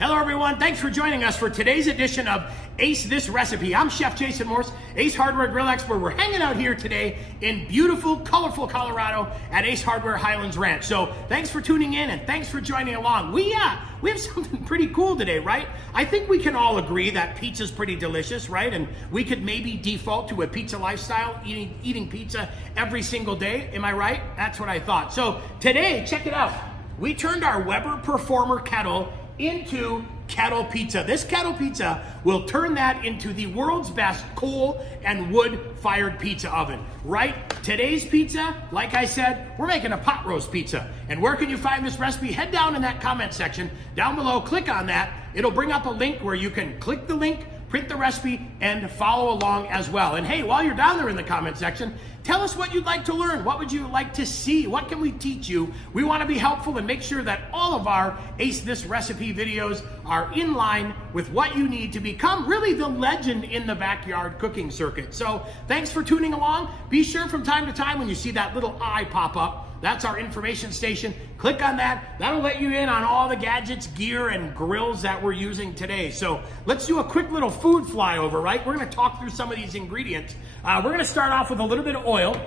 Hello everyone, thanks for joining us for today's edition of Ace This Recipe. I'm Chef Jason Morse, Ace Hardware Grill Expert. We're hanging out here today in beautiful, colorful Colorado at Ace Hardware Highlands Ranch. So thanks for tuning in and thanks for joining along. We have something pretty cool today, right? I think we can all agree that pizza's pretty delicious, right? And we could maybe default to a pizza lifestyle, eating pizza every single day. Am I right? That's what I thought. So today, check it out. We turned our Weber Performer kettle into Kettle Pizza. This Kettle Pizza will turn that into the world's best coal and wood-fired pizza oven. Right? Today's pizza, like I said, we're making a pot roast pizza. And where can you find this recipe? Head down in that comment section down below, click on that. It'll bring up a link where you can click the link, print the recipe, and follow along as well. And hey, while you're down there in the comment section, tell us what you'd like to learn. What would you like to see? What can we teach you? We want to be helpful and make sure that all of our Ace This Recipe videos are in line with what you need to become really the legend in the backyard cooking circuit. So thanks for tuning along. Be sure from time to time when you see that little eye pop up, that's our information station. Click on that. That'll let you in on all the gadgets, gear, and grills that we're using today. So let's do a quick little food flyover, right? We're going to talk through some of these ingredients. We're going to start off with a little bit of oil,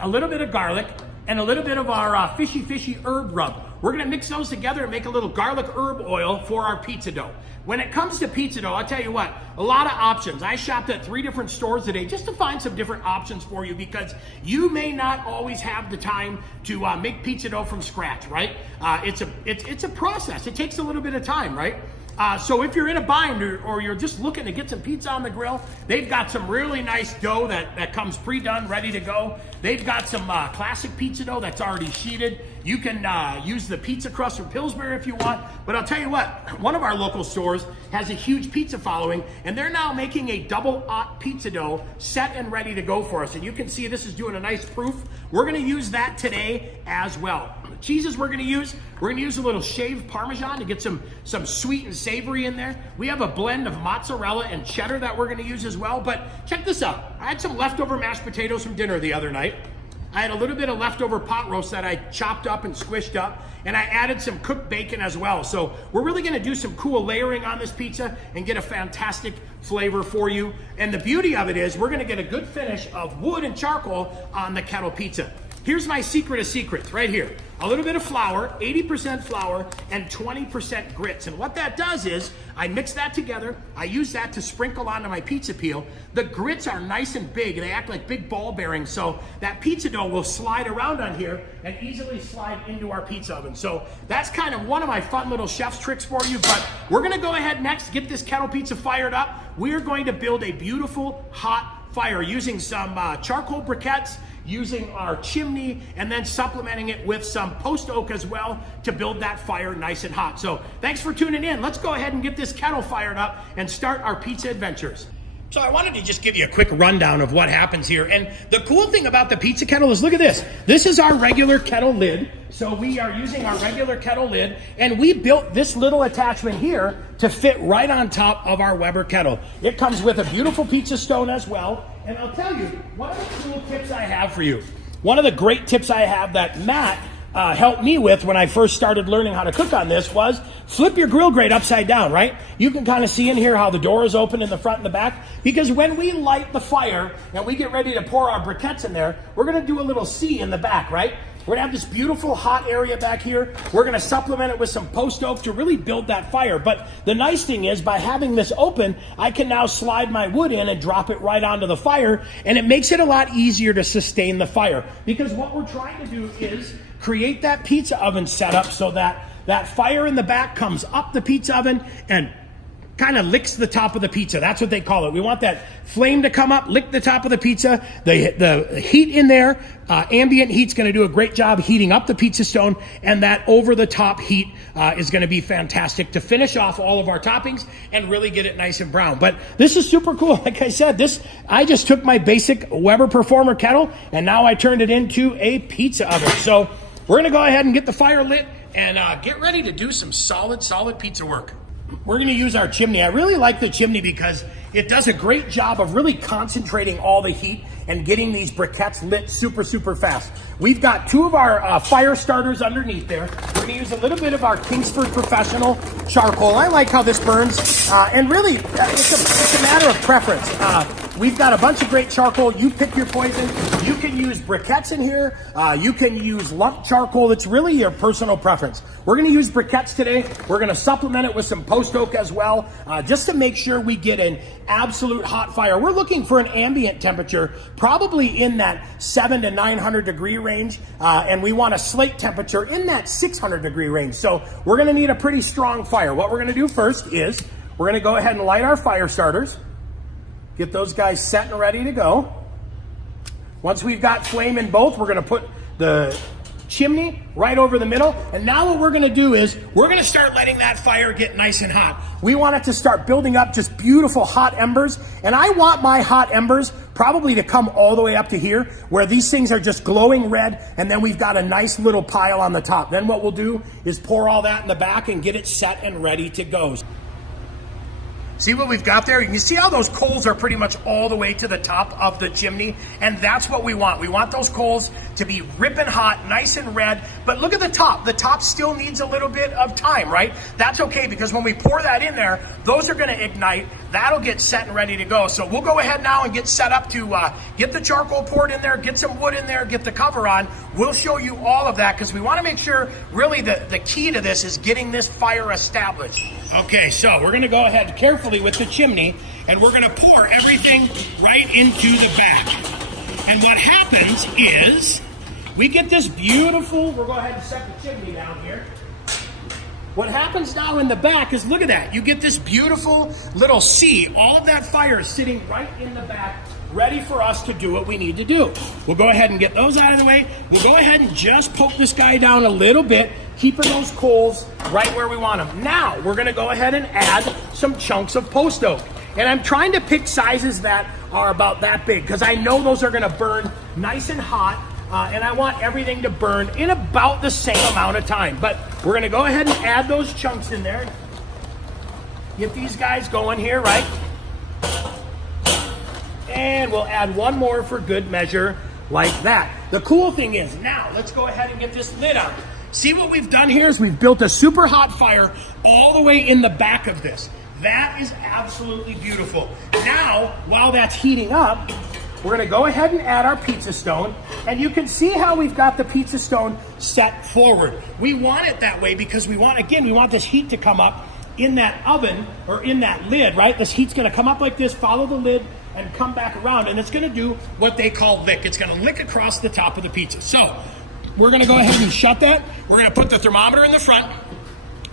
a little bit of garlic, and a little bit of our fishy herb rub. We're going to mix those together and make a little garlic herb oil for our pizza dough. When it comes to pizza dough, I'll tell you what, a lot of options. I shopped at 3 different stores today just to find some different options for you because you may not always have the time to make pizza dough from scratch, right? It's a process. It takes a little bit of time, right? So if you're in a bind or you're just looking to get some pizza on the grill, they've got some really nice dough that comes pre-done, ready to go. They've got some classic pizza dough that's already sheeted. You can use the pizza crust from Pillsbury if you want. But I'll tell you what, one of our local stores has a huge pizza following, and they're now making a double-aught pizza dough set and ready to go for us. And you can see this is doing a nice proof. We're going to use that today as well. The cheeses we're going to use a little shaved Parmesan to get some sweet and savory in there. We have a blend of mozzarella and cheddar that we're going to use as well. But check this out. I had some leftover mashed potatoes from dinner the other night. I had a little bit of leftover pot roast that I chopped up and squished up, and I added some cooked bacon as well. So we're really gonna do some cool layering on this pizza and get a fantastic flavor for you. And the beauty of it is we're gonna get a good finish of wood and charcoal on the Kettle Pizza. Here's my secret of secrets right here. A little bit of flour, 80% flour and 20% grits. And what that does is I mix that together. I use that to sprinkle onto my pizza peel. The grits are nice and big. They act like big ball bearings. So that pizza dough will slide around on here and easily slide into our pizza oven. So that's kind of one of my fun little chef's tricks for you. But we're gonna go ahead next, get this Kettle Pizza fired up. We're going to build a beautiful hot fire using some charcoal briquettes, using our chimney, and then supplementing it with some post oak as well to build that fire nice and hot. So thanks for tuning in. Let's go ahead and get this kettle fired up and start our pizza adventures. So I wanted to just give you a quick rundown of what happens here. And the cool thing about the pizza kettle is, look at this. This is our regular kettle lid. So we are using our regular kettle lid, and we built this little attachment here to fit right on top of our Weber kettle. It comes with a beautiful pizza stone as well. And I'll tell you, one of the cool tips I have for you, one of the great tips I have that Matt helped me with when I first started learning how to cook on this was flip your grill grate upside down, right? You can kind of see in here how the door is open in the front and the back, because when we light the fire and we get ready to pour our briquettes in there, we're going to do a little C in the back, right? We're going to have this beautiful hot area back here. We're going to supplement it with some post oak to really build that fire. But the nice thing is, by having this open, I can now slide my wood in and drop it right onto the fire, and it makes it a lot easier to sustain the fire. Because what we're trying to do is create that pizza oven setup so that that fire in the back comes up the pizza oven and kind of licks the top of the pizza. That's what they call it. We want that flame to come up, lick the top of the pizza. The heat in there, ambient heat's going to do a great job heating up the pizza stone, and that over-the-top heat is going to be fantastic to finish off all of our toppings and really get it nice and brown. But this is super cool. Like I said, I just took my basic Weber Performer kettle, and now I turned it into a pizza oven. So we're going to go ahead and get the fire lit and get ready to do some solid pizza work. we're gonna use our chimney. I really like the chimney because it does a great job of really concentrating all the heat and getting these briquettes lit super, super fast. We've got 2 of our fire starters underneath there. We're gonna use a little bit of our Kingsford Professional charcoal. I like how this burns, and really, it's a matter of preference. We've got a bunch of great charcoal. You pick your poison. You can use briquettes in here. You can use lump charcoal. It's really your personal preference. We're gonna use briquettes today. We're gonna supplement it with some post oak as well, just to make sure we get an absolute hot fire. We're looking for an ambient temperature, probably in that 700 to 900 degree range, and we want a slate temperature in that 600 degree range. So we're gonna need a pretty strong fire. What we're gonna do first is we're gonna go ahead and light our fire starters. Get those guys set and ready to go. Once we've got flame in both, we're gonna put the chimney right over the middle. And now what we're gonna do is we're gonna start letting that fire get nice and hot. We want it to start building up just beautiful hot embers. And I want my hot embers probably to come all the way up to here, where these things are just glowing red, and then we've got a nice little pile on the top. Then what we'll do is pour all that in the back and get it set and ready to go. See what we've got there? You can see how those coals are pretty much all the way to the top of the chimney, and that's what we want. We want those coals to be ripping hot, nice and red, but look at the top. The top still needs a little bit of time, right? That's okay, because when we pour that in there, those are gonna ignite. That'll get set and ready to go. So we'll go ahead now and get set up to get the charcoal poured in there, get some wood in there, get the cover on. We'll show you all of that, because we wanna make sure, really the key to this is getting this fire established. Okay, so we're gonna go ahead carefully with the chimney, and we're gonna pour everything right into the back. And what happens is we get this beautiful, we'll go ahead and set the chimney down here. What happens now in the back is, look at that, you get this beautiful little sea. All of that fire is sitting right in the back, ready for us to do what we need to do. We'll go ahead and get those out of the way. We'll go ahead and just poke this guy down a little bit, keeping those coals right where we want them. Now, we're gonna go ahead and add some chunks of post oak. And I'm trying to pick sizes that are about that big, because I know those are gonna burn nice and hot, and I want everything to burn in about the same amount of time. But we're gonna go ahead and add those chunks in there. Get these guys going here, right? And we'll add one more for good measure, like that. The cool thing is, now let's go ahead and get this lid on. See what we've done here is we've built a super hot fire all the way in the back of this. That is absolutely beautiful. Now, while that's heating up, we're gonna go ahead and add our pizza stone, and you can see how we've got the pizza stone set forward. We want it that way because we want this heat to come up in that oven, or in that lid, right? This heat's gonna come up like this, follow the lid, and come back around, and it's gonna do what they call lick. It's gonna lick across the top of the pizza. So, we're gonna go ahead and shut that. We're gonna put the thermometer in the front.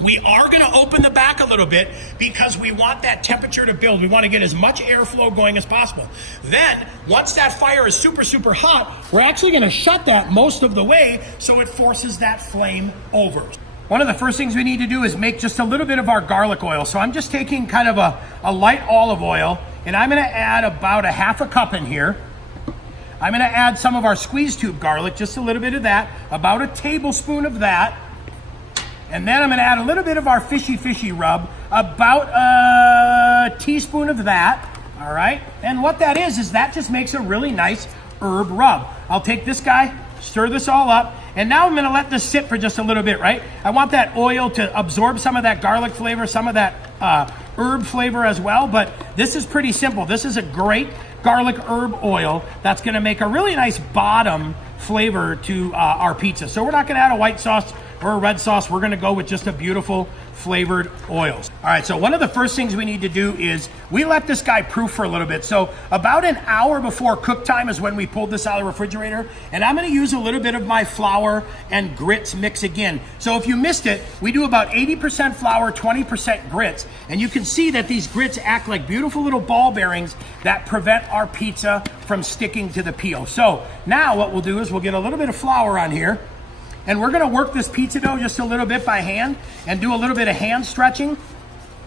We are gonna open the back a little bit because we want that temperature to build. We wanna get as much airflow going as possible. Then, once that fire is super, super hot, we're actually gonna shut that most of the way so it forces that flame over. One of the first things we need to do is make just a little bit of our garlic oil. So I'm just taking kind of a light olive oil, and I'm gonna add about a half a cup in here. I'm gonna add some of our squeeze tube garlic, just a little bit of that, about a tablespoon of that. And then I'm gonna add a little bit of our fishy rub, about a teaspoon of that, all right? And what that is that just makes a really nice herb rub. I'll take this guy, stir this all up, and now I'm gonna let this sit for just a little bit, right? I want that oil to absorb some of that garlic flavor, some of that herb flavor as well, but this is pretty simple. This is a great garlic herb oil that's gonna make a really nice bottom flavor to our pizza. So we're not gonna add a white sauce or a red sauce. We're gonna go with just a beautiful flavored oils. All right, so one of the first things we need to do is we let this guy proof for a little bit. So about an hour before cook time is when we pulled this out of the refrigerator, and I'm gonna use a little bit of my flour and grits mix again. So if you missed it, we do about 80% flour, 20% grits, and you can see that these grits act like beautiful little ball bearings that prevent our pizza from sticking to the peel. So now what we'll do is we'll get a little bit of flour on here, and we're gonna work this pizza dough just a little bit by hand and do a little bit of hand stretching.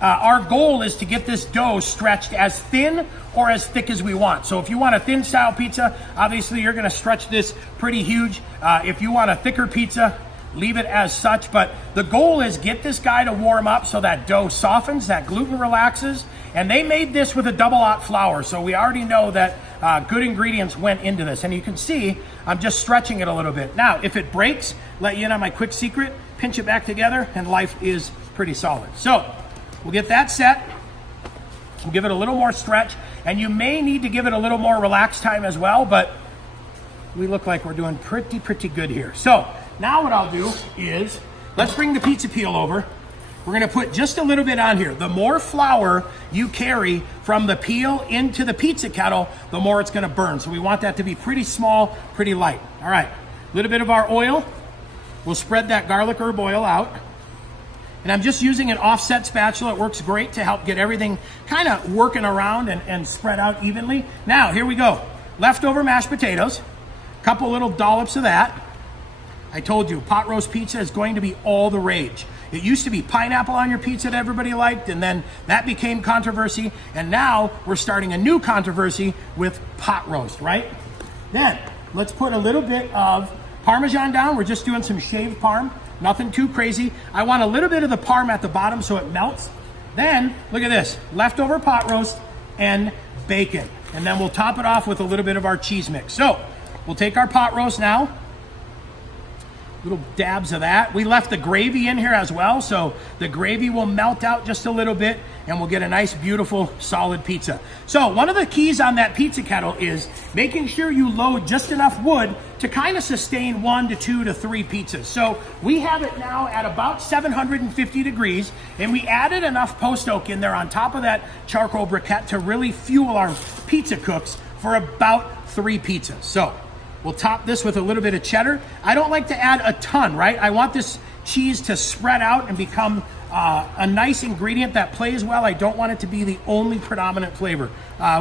Our goal is to get this dough stretched as thin or as thick as we want. So if you want a thin style pizza, obviously you're gonna stretch this pretty huge. If you want a thicker pizza, leave it as such, but the goal is get this guy to warm up so that dough softens, that gluten relaxes, and they made this with a double aught flour, so we already know that good ingredients went into this. And you can see I'm just stretching it a little bit. Now, if it breaks, let you in on my quick secret, pinch it back together, and life is pretty solid. So we'll get that set. We'll give it a little more stretch, and you may need to give it a little more relax time as well, but we look like we're doing pretty good here. So now what I'll do is, let's bring the pizza peel over. We're gonna put just a little bit on here. The more flour you carry from the peel into the pizza kettle, the more it's gonna burn. So we want that to be pretty small, pretty light. All right, a little bit of our oil. We'll spread that garlic herb oil out. And I'm just using an offset spatula. It works great to help get everything kind of working around and spread out evenly. Now, here we go. Leftover mashed potatoes, a couple little dollops of that. I told you, pot roast pizza is going to be all the rage. It used to be pineapple on your pizza that everybody liked, and then that became controversy, and now we're starting a new controversy with pot roast, right? Then, let's put a little bit of Parmesan down. We're just doing some shaved parm, nothing too crazy. I want a little bit of the parm at the bottom so it melts. Then, look at this, leftover pot roast and bacon. And then we'll top it off with a little bit of our cheese mix. So, we'll take our pot roast now. Little dabs of that. We left the gravy in here as well, so the gravy will melt out just a little bit and we'll get a nice, beautiful, solid pizza. So one of the keys on that pizza kettle is making sure you load just enough wood to kind of sustain 1 to 2 to 3 pizzas. So we have it now at about 750 degrees, and we added enough post oak in there on top of that charcoal briquette to really fuel our pizza cooks for about 3 pizzas. So we'll top this with a little bit of cheddar. I don't like to add a ton, right? I want this cheese to spread out and become a nice ingredient that plays well. I don't want it to be the only predominant flavor.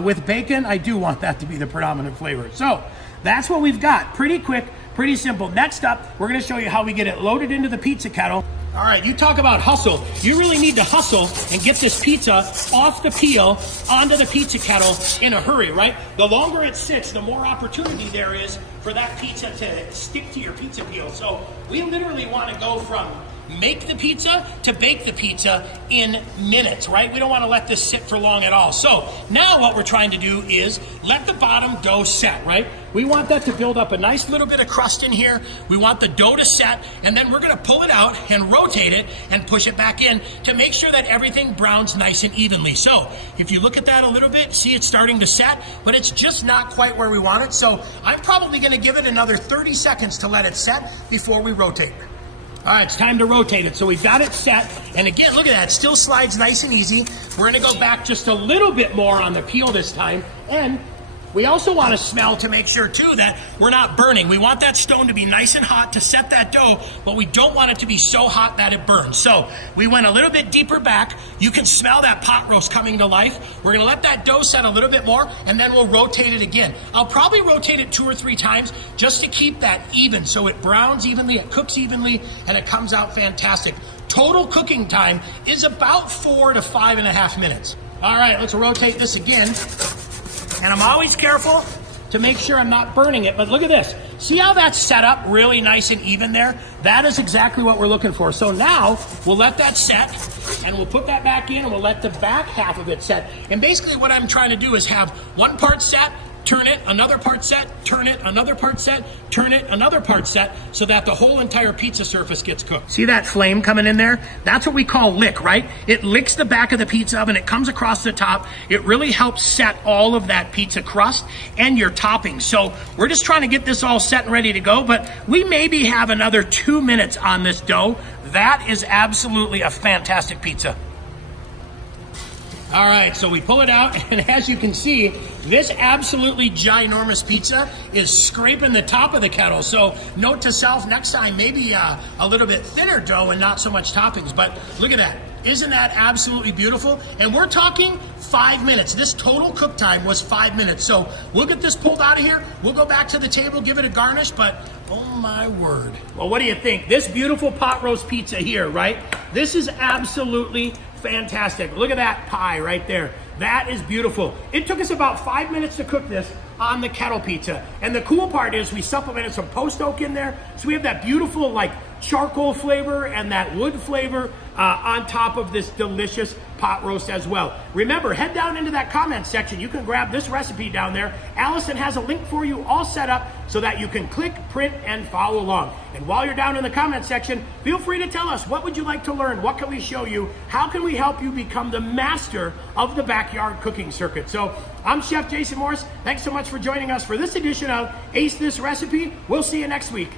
With bacon, I do want that to be the predominant flavor. So that's what we've got. Pretty quick, pretty simple. Next up, we're gonna show you how we get it loaded into the pizza kettle. All right, you talk about hustle. You really need to hustle and get this pizza off the peel onto the pizza kettle in a hurry, right? The longer it sits, the more opportunity there is for that pizza to stick to your pizza peel. So we literally want to go from make the pizza to bake the pizza in minutes, right? We don't want to let this sit for long at all. So now what we're trying to do is let the bottom dough set, right? We want that to build up a nice little bit of crust in here. We want the dough to set, and then we're going to pull it out and rotate it and push it back in to make sure that everything browns nice and evenly. So if you look at that a little bit, see it's starting to set, but it's just not quite where we want it. So I'm probably going to give it another 30 seconds to let it set before we rotate. All right, it's time to rotate it. So we've got it set. And again, look at that, it still slides nice and easy. We're gonna go back just a little bit more on the peel this time. And we also want to smell to make sure too that we're not burning. We want that stone to be nice and hot to set that dough, but we don't want it to be so hot that it burns. So we went a little bit deeper back. You can smell that pot roast coming to life. We're gonna let that dough set a little bit more, and then we'll rotate it again. I'll probably rotate it 2 or 3 times just to keep that even, so it browns evenly, it cooks evenly, and it comes out fantastic. Total cooking time is about 4 to 5.5 minutes. All right, let's rotate this again. And I'm always careful to make sure I'm not burning it, but look at this. See how that's set up really nice and even there? That is exactly what we're looking for. So now we'll let that set, and we'll put that back in, and we'll let the back half of it set. And basically what I'm trying to do is have one part set, turn it, another part set, turn it, another part set, turn it, another part set, so that the whole entire pizza surface gets cooked. See that flame coming in there? That's what we call lick, right? It licks the back of the pizza oven, it comes across the top. It really helps set all of that pizza crust and your toppings. So we're just trying to get this all set and ready to go, but we maybe have another 2 minutes on this dough. That is absolutely a fantastic pizza. All right, so we pull it out, and as you can see, this absolutely ginormous pizza is scraping the top of the kettle. So note to self, next time, maybe a little bit thinner dough and not so much toppings. But look at that. Isn't that absolutely beautiful? And we're talking 5 minutes. This total cook time was 5 minutes. So we'll get this pulled out of here. We'll go back to the table, give it a garnish, but oh my word. Well, what do you think? This beautiful pot roast pizza here, right? This is absolutely fantastic. Look at that pie right there. That is beautiful. It took us about 5 minutes to cook this on the Kettle pizza. And the cool part is we supplemented some post oak in there. So we have that beautiful like charcoal flavor and that wood flavor on top of this delicious pot roast as well. Remember, head down into that comment section. You can grab this recipe down there. Allison has a link for you all set up so that you can click, print, and follow along. And while you're down in the comment section, feel free to tell us, what would you like to learn? What can we show you? How can we help you become the master of the backyard cooking circuit? So I'm Chef Jason Morris. Thanks so much for joining us for this edition of Ace This Recipe. We'll see you next week.